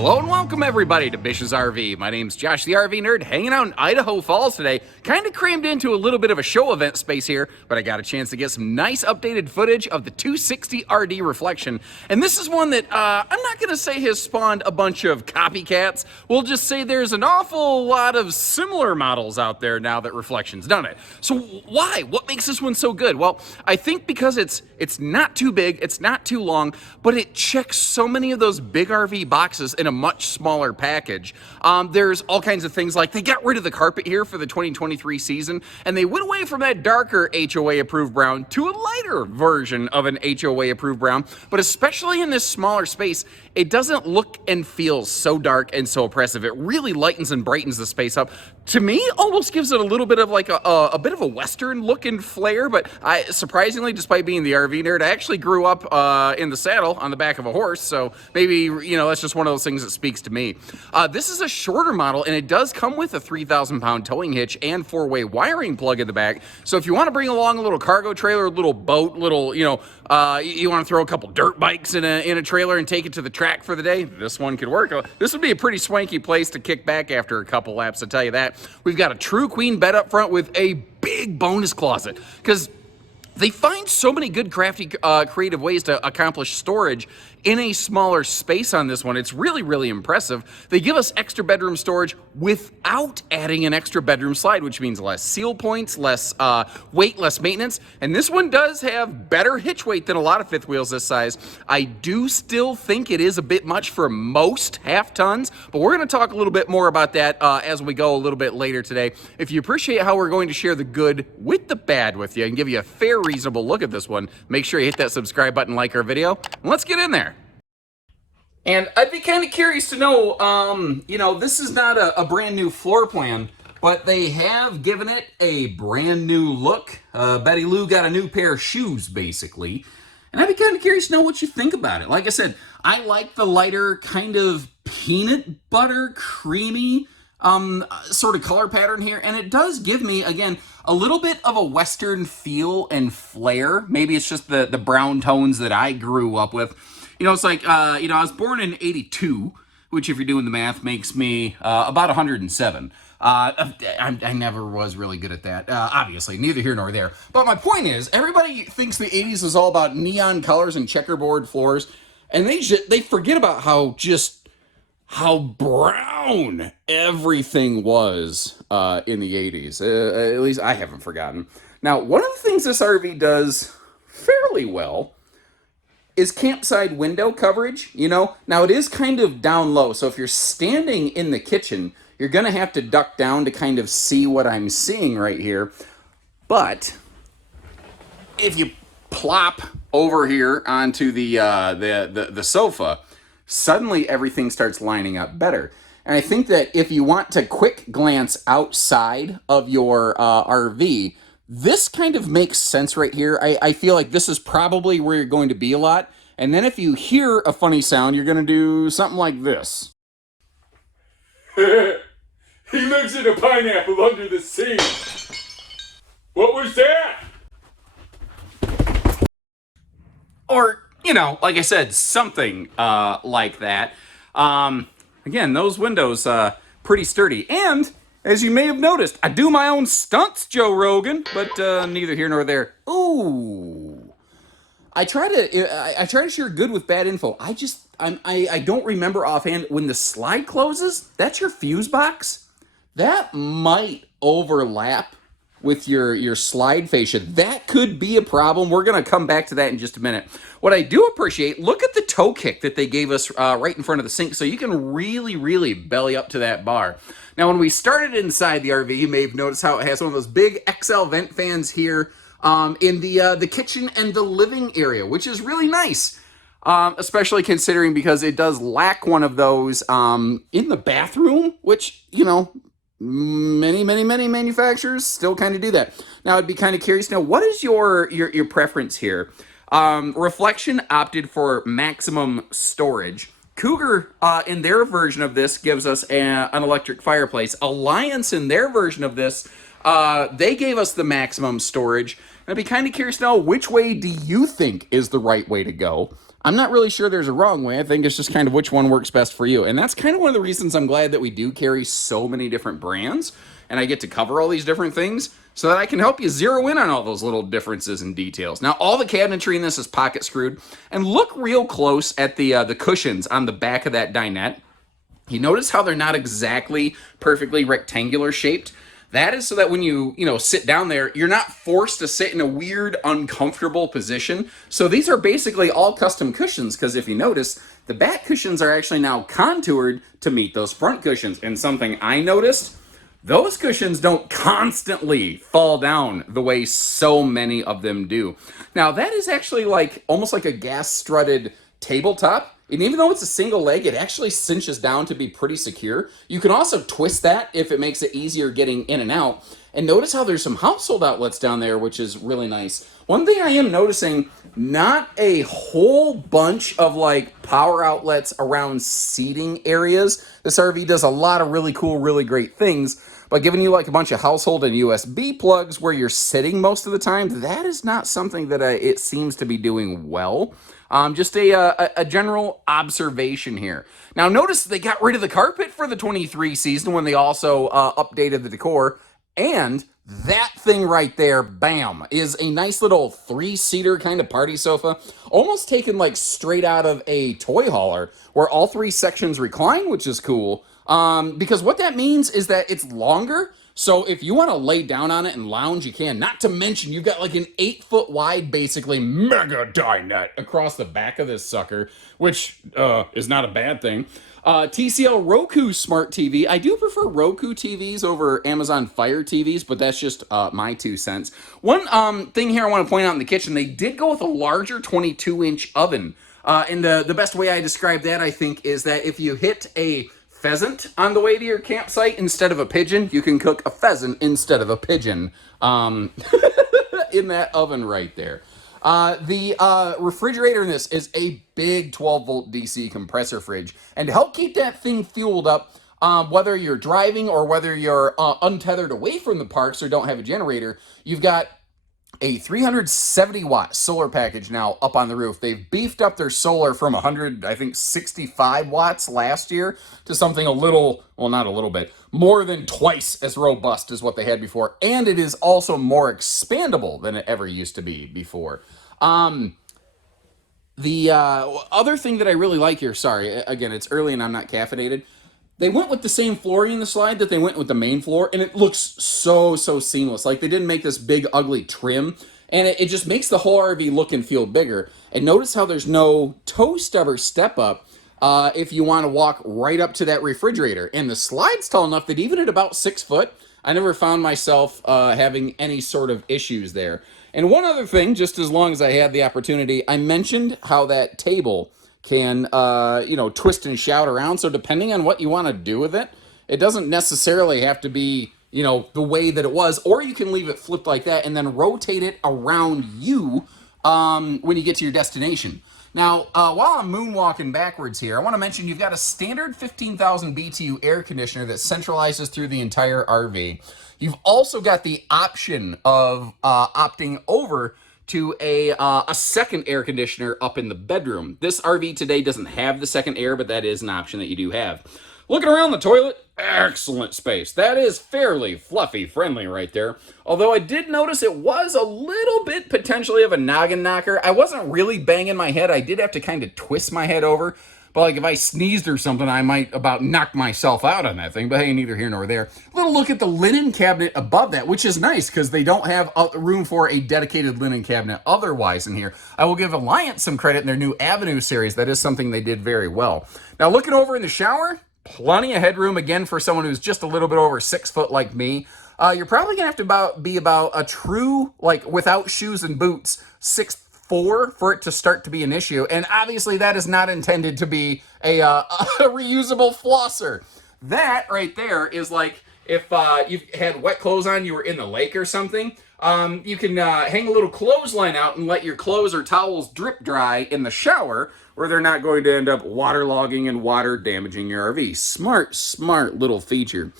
Hello and welcome everybody to Bish's RV. My name's Josh the RV Nerd, hanging out in Idaho Falls today. Kind of crammed into a little bit of a show event space here, but I got a chance to get some nice updated footage of the 260 RD Reflection. And this is one that I'm not going to say has spawned a bunch of copycats. We'll just say there's an awful lot of similar models out there now that Reflection's done it. So why? What makes this one so good? Well, I think because it's not too big, it's not too long, but it checks so many of those big RV boxes in a much smaller package. There's all kinds of things like they got rid of the carpet here for the 2023 season, and they went away from that darker HOA approved brown to a lighter version of an HOA approved brown. But especially in this smaller space, it doesn't look and feel so dark and so oppressive. It really lightens and brightens the space up. To me, almost gives it a little bit of like a bit of a Western look and flair, but surprisingly, despite being the RV nerd, I actually grew up in the saddle on the back of a horse, so maybe, you know, that's just one of those things that speaks to me. This is a shorter model, and it does come with a 3,000-pound towing hitch and 4-way wiring plug in the back, so if you want to bring along a little cargo trailer, a little boat, little, you know, you want to throw a couple dirt bikes in a trailer and take it to the track for the day, this one could work. This would be a pretty swanky place to kick back after a couple laps, I'll tell you that. We've got a true queen bed up front with a big bonus closet, because they find so many good crafty, creative ways to accomplish storage in a smaller space on this one. It's really, really impressive. They give us extra bedroom storage without adding an extra bedroom slide, which means less seal points, less weight, less maintenance. And this one does have better hitch weight than a lot of fifth wheels this size. I do still think it is a bit much for most half tons, but we're going to talk a little bit more about that as we go a little bit later today. If you appreciate how we're going to share the good with the bad with you and give you a fair, reasonable look at this one, make sure you hit that subscribe button, like our video, and let's get in there. And I'd be kind of curious to know, you know, this is not a brand new floor plan, but they have given it a brand new look. Betty Lou got a new pair of shoes, basically. And I'd be kind of curious to know what you think about it. Like I said, I like the lighter kind of peanut butter creamy sort of color pattern here. And it does give me, again, a little bit of a Western feel and flair. Maybe it's just the brown tones that I grew up with. You know, it's like, you know, I was born in 82, which if you're doing the math makes me about 107. I never was really good at that, obviously, neither here nor there. But my point is, everybody thinks the 80s was all about neon colors and checkerboard floors, and they forget about how brown everything was in the 80s. At least I haven't forgotten. Now, one of the things this RV does fairly well is campside window coverage, you know? Now, it is kind of down low, so if you're standing in the kitchen, you're going to have to duck down to kind of see what I'm seeing right here. But if you plop over here onto the sofa, suddenly everything starts lining up better. And I think that if you want to quick glance outside of your RV, this kind of makes sense right here. I feel like this is probably where you're going to be a lot. And then if you hear a funny sound, you're going to do something like this. He lives in a pineapple under the sea. What was that? Or, you know, like I said, something like that. Again, those windows, pretty sturdy. And as you may have noticed, I do my own stunts, Joe Rogan, but neither here nor there. Ooh, I try to share good with bad info. I don't remember offhand when the slide closes. That's your fuse box. That might overlap with your slide fascia. That could be a problem. We're gonna come back to that in just a minute. What I do appreciate, look at the toe kick that they gave us right in front of the sink, so you can really, really belly up to that bar. Now, when we started inside the RV, you may have noticed how it has one of those big XL vent fans here in the kitchen and the living area, which is really nice. Especially considering because it does lack one of those in the bathroom, which, you know, many manufacturers still kind of do that. Now, I'd be kind of curious to know, what is your preference here? Reflection opted for maximum storage. Cougar, in their version of this, gives us an electric fireplace. Alliance, in their version of this, they gave us the maximum storage. And I'd be kind of curious to know, which way do you think is the right way to go? I'm not really sure there's a wrong way. I think it's just kind of which one works best for you. And that's kind of one of the reasons I'm glad that we do carry so many different brands and I get to cover all these different things so that I can help you zero in on all those little differences and details. Now, all the cabinetry in this is pocket screwed, and look real close at the cushions on the back of that dinette. You notice how they're not exactly perfectly rectangular shaped? That is so that when you sit down there, you're not forced to sit in a weird, uncomfortable position. So these are basically all custom cushions, because if you notice, the back cushions are actually now contoured to meet those front cushions. And something I noticed, those cushions don't constantly fall down the way so many of them do. Now, that is actually like almost like a gas strutted tabletop. And even though it's a single leg, it actually cinches down to be pretty secure. You can also twist that if it makes it easier getting in and out. And notice how there's some household outlets down there, which is really nice. One thing I am noticing, not a whole bunch of like power outlets around seating areas. This RV does a lot of really cool, really great things. But giving you like a bunch of household and USB plugs where you're sitting most of the time, that is not something that it seems to be doing well. Just a general observation here. Now, notice they got rid of the carpet for the 23 season when they also updated the decor. And that thing right there, bam, is a nice little 3-seater kind of party sofa, almost taken like straight out of a toy hauler, where all 3 sections recline, which is cool. Because what that means is that it's longer. So if you want to lay down on it and lounge, you can. Not to mention, you've got like an 8-foot wide, basically mega dinette across the back of this sucker, which is not a bad thing. TCL Roku Smart TV. I do prefer Roku TVs over Amazon Fire TVs, but that's just my 2 cents. One thing here I want to point out in the kitchen, they did go with a larger 22-inch oven. And the best way I describe that, I think, is that if you hit a pheasant on the way to your campsite instead of a pigeon, you can cook a pheasant instead of a pigeon in that oven right there. The refrigerator in this is a big 12-volt DC compressor fridge. And to help keep that thing fueled up, whether you're driving or whether you're untethered away from the parks or don't have a generator, you've got a 370-watt solar package now up on the roof. They've beefed up their solar from 65 watts last year to something a little, well, not a little bit, more than twice as robust as what they had before. And it is also more expandable than it ever used to be before. The other thing that I really like here, sorry, again, it's early and I'm not caffeinated. They went with the same flooring in the slide that they went with the main floor, and it looks so seamless. Like, they didn't make this big, ugly trim, and it just makes the whole RV look and feel bigger. And notice how there's no toe stub or step up if you want to walk right up to that refrigerator. And the slide's tall enough that even at about 6 foot, I never found myself having any sort of issues there. And one other thing, just as long as I had the opportunity, I mentioned how that table can, twist and shout around. So depending on what you want to do with it, it doesn't necessarily have to be, the way that it was, or you can leave it flipped like that and then rotate it around you when you get to your destination. Now, while I'm moonwalking backwards here, I want to mention you've got a standard 15,000 BTU air conditioner that centralizes through the entire RV. You've also got the option of opting over to a second air conditioner up in the bedroom. This RV today doesn't have the second air, but that is an option that you do have. Looking around the toilet, excellent space. That is fairly fluffy friendly right there. Although I did notice it was a little bit potentially of a noggin knocker. I wasn't really banging my head. I did have to kind of twist my head over. But like if I sneezed or something, I might about knock myself out on that thing. But hey, neither here nor there. A little look at the linen cabinet above that, which is nice because they don't have room for a dedicated linen cabinet otherwise in here. I will give Alliance some credit in their new Avenue series. That is something they did very well. Now looking over in the shower, plenty of headroom again for someone who's just a little bit over 6 foot like me. You're probably gonna have to be about a true, like without shoes and boots, 6'4" for it to start to be an issue. And obviously that is not intended to be a reusable flosser. That right there is like if you've had wet clothes on, you were in the lake or something, you can hang a little clothesline out and let your clothes or towels drip dry in the shower where they're not going to end up waterlogging and water damaging your RV. Smart little feature.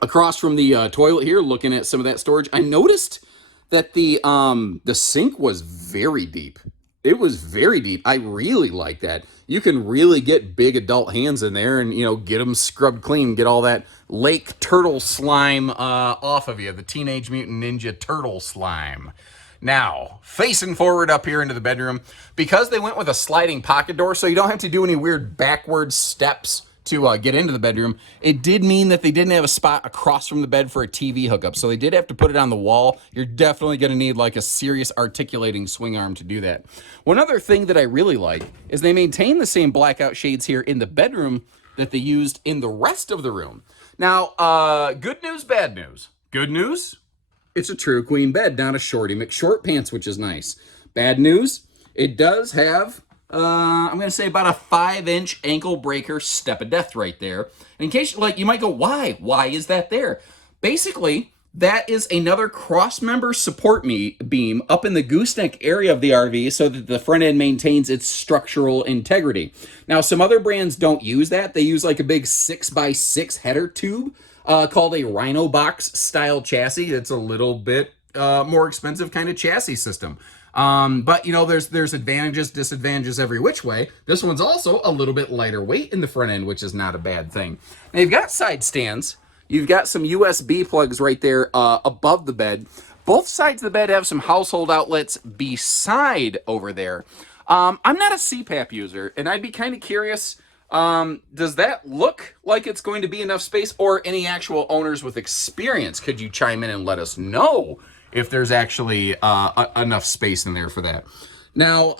Across from the toilet here, looking at some of that storage, I noticed that the sink was very deep. It was very deep. I really like that. You can really get big adult hands in there and, get them scrubbed clean, get all that lake turtle slime off of you, the Teenage Mutant Ninja Turtle slime. Now, facing forward up here into the bedroom, because they went with a sliding pocket door, so you don't have to do any weird backward steps to get into the bedroom, it did mean that they didn't have a spot across from the bed for a TV hookup. So they did have to put it on the wall. You're definitely going to need like a serious articulating swing arm to do that. One other thing that I really like is they maintain the same blackout shades here in the bedroom that they used in the rest of the room. Now, good news, bad news. Good news, it's a true queen bed, not a shorty McShort pants, which is nice. Bad news, it does have I'm going to say about a 5-inch ankle breaker step of death right there. And in case, you might go, why? Why is that there? Basically, that is another cross-member support beam up in the gooseneck area of the RV so that the front end maintains its structural integrity. Now, some other brands don't use that. They use like a big 6x6 header tube called a Rhino Box style chassis. It's a little bit more expensive kind of chassis system. But there's advantages, disadvantages every which way. This one's also a little bit lighter weight in the front end, which is not a bad thing. Now you've got side stands. You've got some USB plugs right there above the bed. Both sides of the bed have some household outlets beside over there. I'm not a CPAP user, and I'd be kind of curious, does that look like it's going to be enough space, or any actual owners with experience? Could you chime in and let us know if there's actually enough space in there for that? Now,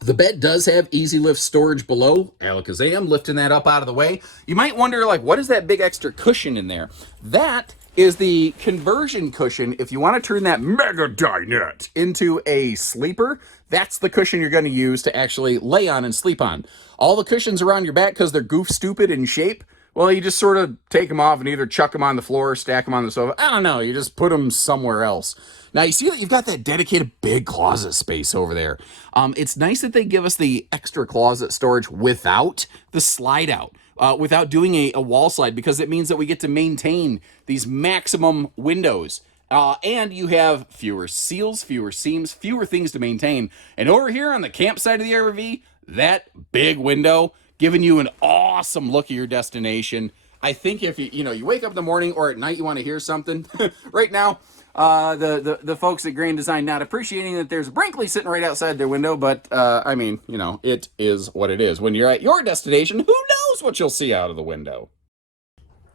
the bed does have easy lift storage below. Alakazam, lifting that up out of the way. You might wonder, what is that big extra cushion in there? That is the conversion cushion. If you want to turn that mega dinette into a sleeper, that's the cushion you're going to use to actually lay on and sleep on. All the cushions around your back, because they're goof stupid in shape, well, you just sort of take them off and either chuck them on the floor or stack them on the sofa. I don't know. You just put them somewhere else. Now, you see that you've got that dedicated big closet space over there. It's nice that they give us the extra closet storage without the slide out, without doing a wall slide, because it means that we get to maintain these maximum windows. And you have fewer seals, fewer seams, fewer things to maintain. And over here on the campsite of the RV, that big window giving you an awesome look at your destination. I think if you wake up in the morning or at night, you want to hear something. Right now, the folks at Grand Design not appreciating that there's a Brinkley sitting right outside their window, but it is what it is. When you're at your destination, who knows what you'll see out of the window?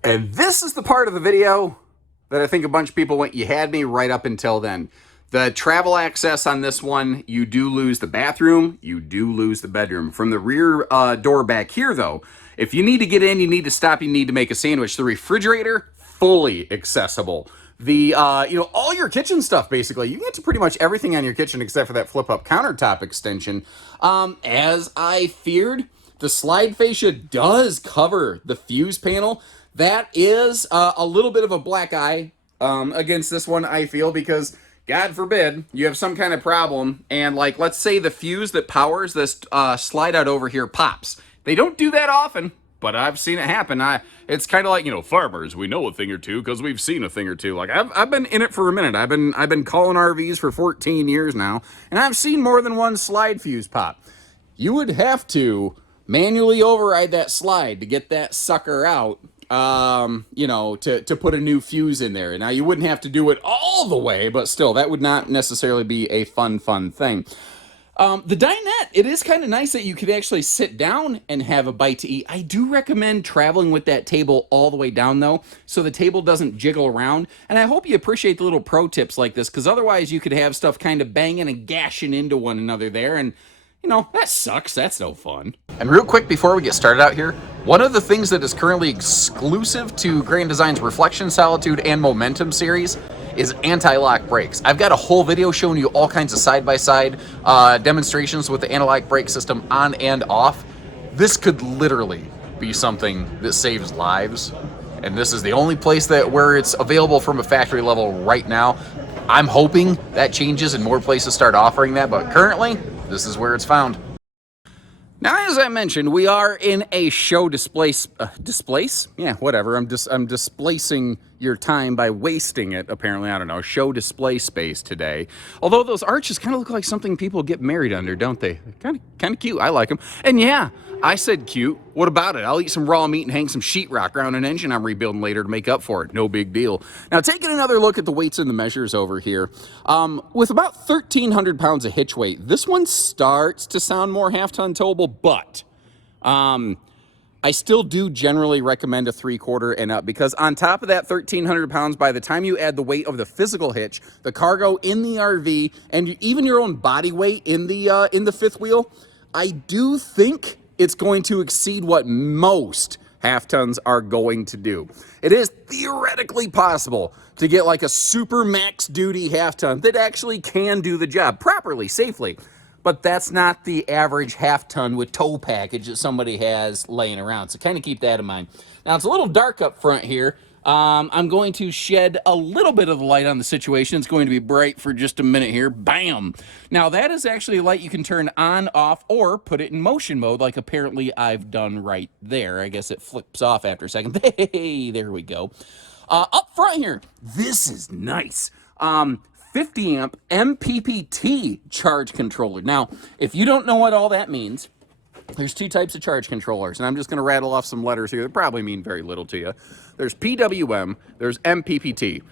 And this is the part of the video that I think a bunch of people went, you had me right up until then. The travel access on this one, you do lose the bathroom, you do lose the bedroom. From the rear door back here, though, if you need to get in, you need to stop, you need to make a sandwich. The refrigerator, fully accessible. The, all your kitchen stuff, basically. You can get to pretty much everything on your kitchen except for that flip-up countertop extension. As I feared, the slide fascia does cover the fuse panel. That is a little bit of a black eye against this one, I feel, because God forbid you have some kind of problem and let's say the fuse that powers this slide out over here pops. They don't do that often, but I've seen it happen. It's kind of like, farmers, we know a thing or two because we've seen a thing or two. I've been in it for a minute. I've been calling RVs for 14 years now, and I've seen more than one slide fuse pop. You would have to manually override that slide to get that sucker out. To put a new fuse in there. Now, you wouldn't have to do it all the way, but still, that would not necessarily be a fun thing. The dinette, it is kind of nice that you could actually sit down and have a bite to eat. I do recommend traveling with that table all the way down, though, so the table doesn't jiggle around. And I hope you appreciate the little pro tips like this, because otherwise you could have stuff kind of banging and gashing into one another there, and that sucks. That's no fun. And real quick before we get started out here, one of the things that is currently exclusive to Grand Design's Reflection, Solitude, and Momentum series is anti-lock brakes. I've got a whole video showing you all kinds of side-by-side demonstrations with the anti-lock brake system on and off. This could literally be something that saves lives, and this is the only place where it's available from a factory level right now. I'm hoping that changes and more places start offering that, but currently, this is where it's found. Now, as I mentioned, we are in a show displace? Yeah, whatever. I'm displacing your time by wasting it, apparently, I don't know, show display space today. Although those arches kind of look like something people get married under, don't they? Kind of cute. I like them. And yeah, I said cute. What about it? I'll eat some raw meat and hang some sheetrock around an engine I'm rebuilding later to make up for it. No big deal. Now, taking another look at the weights and the measures over here. With about 1,300 pounds of hitch weight, this one starts to sound more half-ton towable, but I still do generally recommend a 3/4 and up, because on top of that 1,300 pounds, by the time you add the weight of the physical hitch, the cargo in the RV, and even your own body weight in the fifth wheel, I do think it's going to exceed what most half tons are going to do. It is theoretically possible to get like a super max duty half ton that actually can do the job properly, safely. But that's not the average half ton with tow package that somebody has laying around. So kind of keep that in mind. Now, it's a little dark up front here. I'm going to shed a little bit of the light on the situation. It's going to be bright for just a minute here. Bam! Now, that is actually a light you can turn on, off, or put it in motion mode, like apparently I've done right there. I guess it flips off after a second. Hey, there we go. Up front here, this is nice. 50 amp MPPT charge controller. Now, if you don't know what all that means, there's two types of charge controllers, and I'm just going to rattle off some letters here that probably mean very little to you. There's PWM, there's MPPT.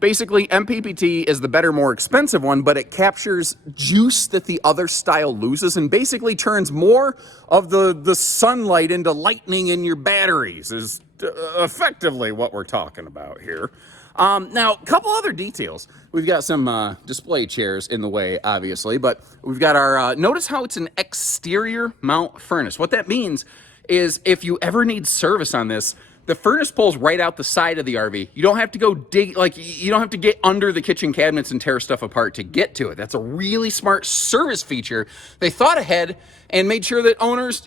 Basically, MPPT is the better, more expensive one, but it captures juice that the other style loses and basically turns more of the sunlight into lightning in your batteries, is effectively what we're talking about here. Now, a couple other details. We've got some display chairs in the way, obviously, but we've got our, notice how it's an exterior mount furnace. What that means is if you ever need service on this, the furnace pulls right out the side of the RV. You don't have to go dig, like, you don't have to get under the kitchen cabinets and tear stuff apart to get to it. That's a really smart service feature. They thought ahead and made sure that owners,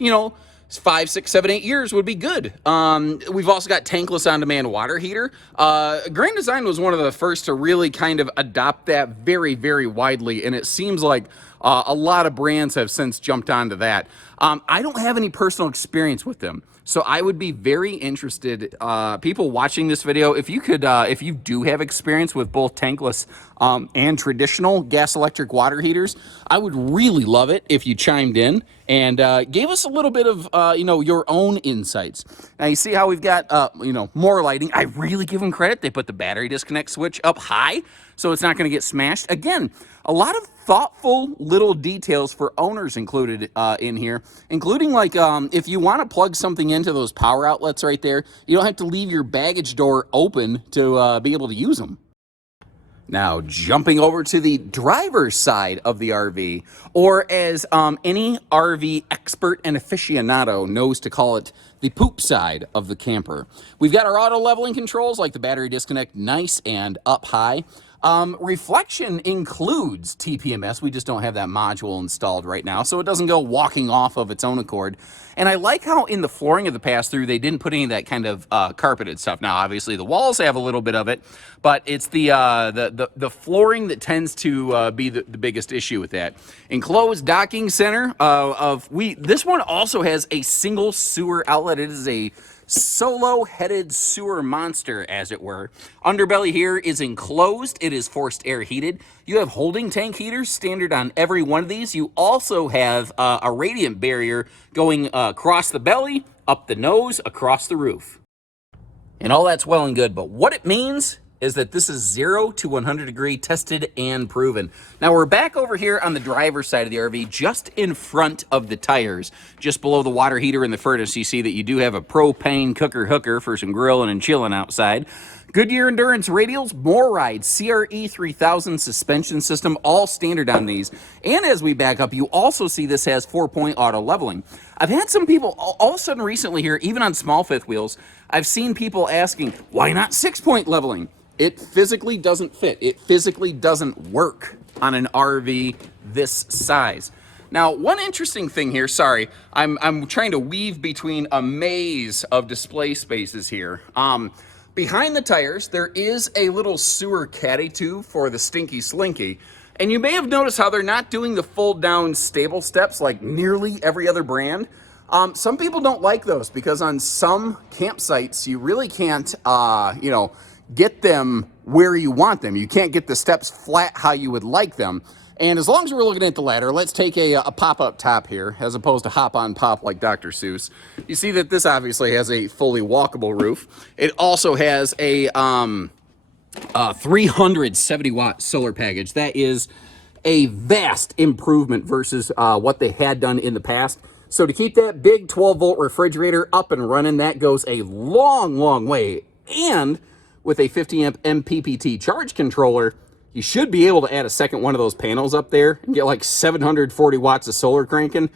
5, 6, 7, 8 years would be good. We've also got tankless on-demand water heater. Grand Design was one of the first to really kind of adopt that very, very widely, and it seems like a lot of brands have since jumped onto that. I don't have any personal experience with them, so I would be very interested, people watching this video, if you could, if you do have experience with both tankless and traditional gas electric water heaters, I would really love it if you chimed in and gave us a little bit of, your own insights. Now, you see how we've got, more lighting. I really give them credit. They put the battery disconnect switch up high, so it's not going to get smashed. Again, a lot of thoughtful little details for owners included in here, including like if you want to plug something into those power outlets right there, you don't have to leave your baggage door open to be able to use them. Now, jumping over to the driver's side of the RV, or as any RV expert and aficionado knows to call it, the poop side of the camper. We've got our auto leveling controls, like the battery disconnect, nice and up high. Reflection includes TPMS. We just don't have that module installed right now, so it doesn't go walking off of its own accord. And I like how in the flooring of the pass-through, they didn't put any of that kind of carpeted stuff. Now, obviously, the walls have a little bit of it, but it's the flooring that tends to be the biggest issue with that. Enclosed docking center this one also has a single sewer outlet. It is a solo-headed sewer monster, as it were. Underbelly here is enclosed. It is forced air heated. You have holding tank heaters standard on every one of these. You also have a radiant barrier going across the belly, up the nose, across the roof. And all that's well and good, but what it means is that this is 0 to 100 degree tested and proven. Now we're back over here on the driver's side of the RV, just in front of the tires, just below the water heater and the furnace. You see that you do have a propane cooker hooker for some grilling and chilling outside. Goodyear Endurance radials, MORryde CRE 3000 suspension system, all standard on these. And as we back up, you also see this has 4-point auto leveling. I've had some people all of a sudden recently here, even on small fifth wheels, I've seen people asking, why not 6-point leveling? It physically doesn't fit. It physically doesn't work on an RV this size. Now, one interesting thing here, sorry, I'm trying to weave between a maze of display spaces here. Behind the tires, there is a little sewer caddy tube for the Stinky Slinky. And you may have noticed how they're not doing the fold down stable steps like nearly every other brand. Some people don't like those because on some campsites, you really can't, get them where you want them. You can't get the steps flat how you would like them. And as long as we're looking at the ladder, let's take a pop-up top here, as opposed to hop-on-pop like Dr. Seuss. You see that this obviously has a fully walkable roof. It also has a 370-watt solar package. That is a vast improvement versus what they had done in the past. So to keep that big 12-volt refrigerator up and running, that goes a long, long way. And with a 50-amp MPPT charge controller, you should be able to add a second one of those panels up there and get like 740 watts of solar cranking.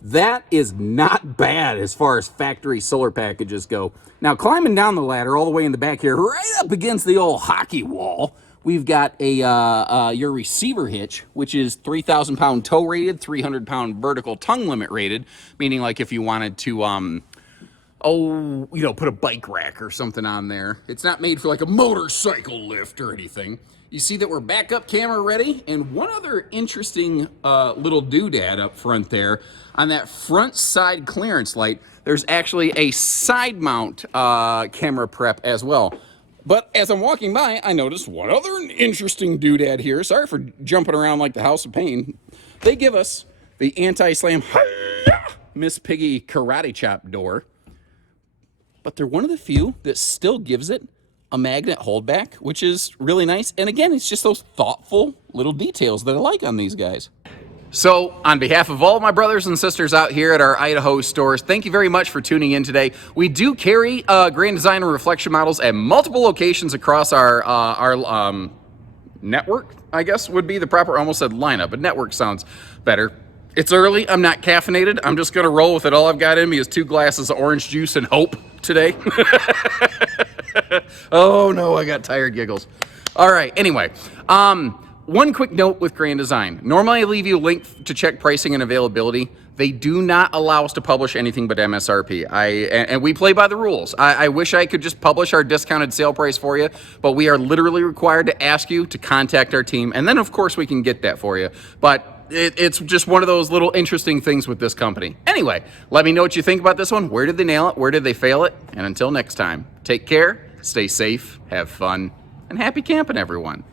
That is not bad as far as factory solar packages go. Now, climbing down the ladder all the way in the back here, right up against the old hockey wall, we've got a your receiver hitch, which is 3,000-pound tow rated, 300-pound vertical tongue limit rated, meaning like if you wanted to put a bike rack or something on there. It's not made for like a motorcycle lift or anything. You see that we're backup camera ready, and one other interesting little doodad up front there. On that front side clearance light, there's actually a side mount camera prep as well. But as I'm walking by, I noticed one other interesting doodad here. Sorry for jumping around like the House of Pain. They give us the anti-slam Miss Piggy karate chop door. But they're one of the few that still gives it a magnet holdback, which is really nice. And again, it's just those thoughtful little details that I like on these guys. So, on behalf of all my brothers and sisters out here at our Idaho stores, thank you very much for tuning in today. We do carry Grand Design and Reflection models at multiple locations across our network, I guess would be the proper, I almost said lineup, but network sounds better. It's early, I'm not caffeinated, I'm just gonna roll with it. All I've got in me is 2 glasses of orange juice and hope today. Oh no, I got tired giggles. All right, anyway, one quick note with Grand Design. Normally I leave you a link to check pricing and availability. They do not allow us to publish anything but MSRP. And we play by the rules. I wish I could just publish our discounted sale price for you, but we are literally required to ask you to contact our team, and then of course we can get that for you. But it's just one of those little interesting things with this company. Anyway, let me know what you think about this one. Where did they nail it? Where did they fail it? And until next time, take care, stay safe, have fun, and happy camping, everyone.